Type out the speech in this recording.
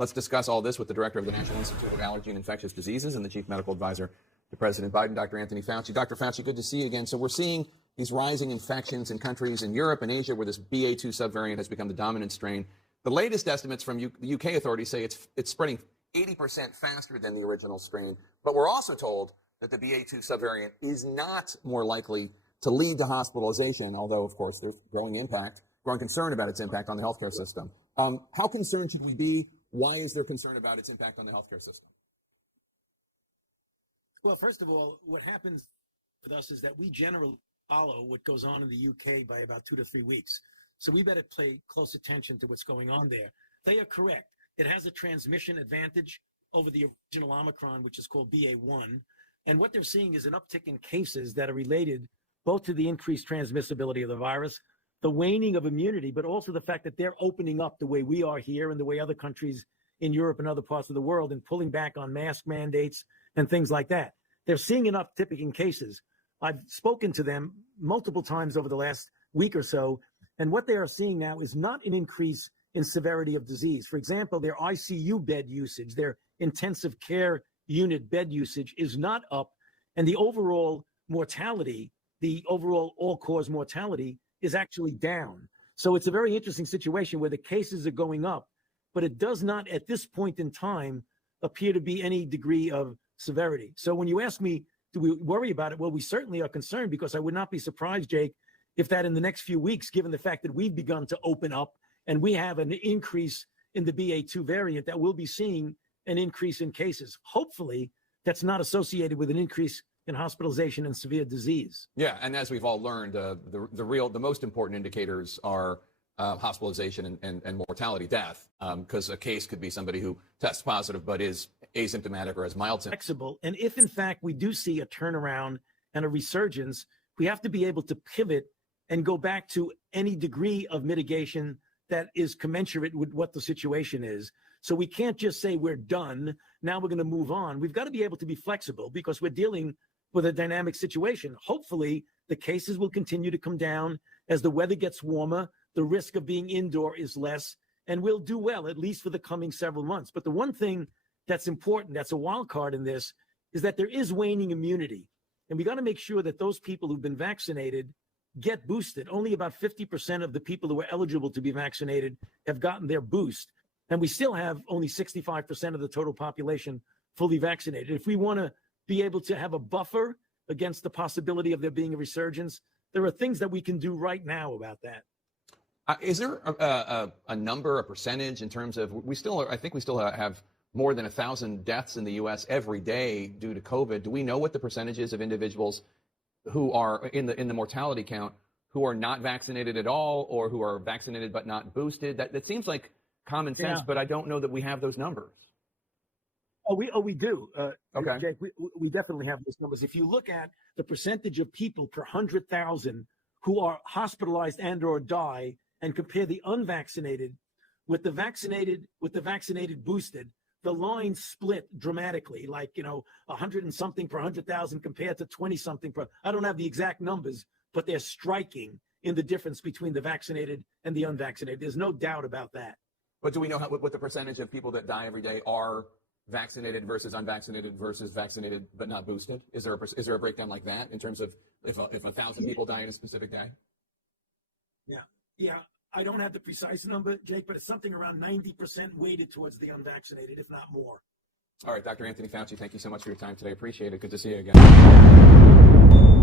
Let's discuss all this with the director of the National Institute of Allergy and Infectious Diseases and the chief medical advisor to President Biden, Dr. Anthony Fauci. Dr. Fauci, good to see you again. So we're seeing these rising infections in countries in Europe and Asia where this BA2 subvariant has become the dominant strain. The latest estimates from the UK authorities say it's spreading 80% faster than the original strain. But we're also told that the BA2 subvariant is not more likely to lead to hospitalization, although, of course, there's growing concern about its impact on the healthcare system. How concerned should we be? Why is there concern about its impact on the healthcare system? Well, first of all, what happens with us is that we generally follow what goes on in the UK by about 2 to 3 weeks. So we better pay close attention to what's going on there. They are correct. It has a transmission advantage over the original Omicron, which is called BA1. And what they're seeing is an uptick in cases that are related both to the increased transmissibility of the virus, the waning of immunity, but also the fact that they're opening up the way we are here and the way other countries in Europe and other parts of the world and pulling back on mask mandates and things like that. They're seeing an uptick in cases. I've spoken to them multiple times over the last week or so, and what they are seeing now is not an increase in severity of disease. For example, their ICU bed usage, their intensive care unit bed usage is not up, and the overall mortality, the overall all-cause mortality is actually down. So it's a very interesting situation where the cases are going up, but it does not at this point in time appear to be any degree of severity. So when you ask me, do we worry about it? Well, we certainly are concerned, because I would not be surprised, Jake, if that in the next few weeks, given the fact that we've begun to open up and we have an increase in the BA2 variant, that we'll be seeing an increase in cases. Hopefully, that's not associated with an increase in hospitalization and severe disease. Yeah, and as we've all learned, the most important indicators are hospitalization and mortality, death, because a case could be somebody who tests positive but is asymptomatic or has mild symptoms. Flexible, and if in fact we do see a turnaround and a resurgence, we have to be able to pivot and go back to any degree of mitigation that is commensurate with what the situation is. So we can't just say we're done, now we're going to move on. We've got to be able to be flexible, because we're dealing with a dynamic situation. Hopefully, the cases will continue to come down as the weather gets warmer, the risk of being indoor is less, and we'll do well, at least for the coming several months. But the one thing that's important, that's a wild card in this, is that there is waning immunity. And we got to make sure that those people who've been vaccinated get boosted. Only about 50% of the people who are eligible to be vaccinated have gotten their boost. And we still have only 65% of the total population fully vaccinated. If we want to be able to have a buffer against the possibility of there being a resurgence, there are things that we can do right now about that. Is there a number, a percentage in terms of, I think we still have more than 1,000 deaths in the U.S. every day due to COVID. Do we know what the percentage is of individuals who are in the mortality count who are not vaccinated at all, or who are vaccinated but not boosted? That seems like common sense, but I don't know that we have those numbers. We do. Okay. Jake, we definitely have those numbers. If you look at the percentage of people per 100,000 who are hospitalized and or die, and compare the unvaccinated with the vaccinated boosted, the line split dramatically, like, 100 and something per 100,000 compared to 20 something per. I don't have the exact numbers, but they're striking in the difference between the vaccinated and the unvaccinated. There's no doubt about that. But do we know what the percentage of people that die every day are vaccinated versus unvaccinated versus vaccinated but not boosted? Is there a breakdown like that in terms of if 1,000 people die in a specific day? Yeah. I don't have the precise number, Jake, but it's something around 90% weighted towards the unvaccinated, if not more. All right, Dr. Anthony Fauci, thank you so much for your time today. Appreciate it. Good to see you again.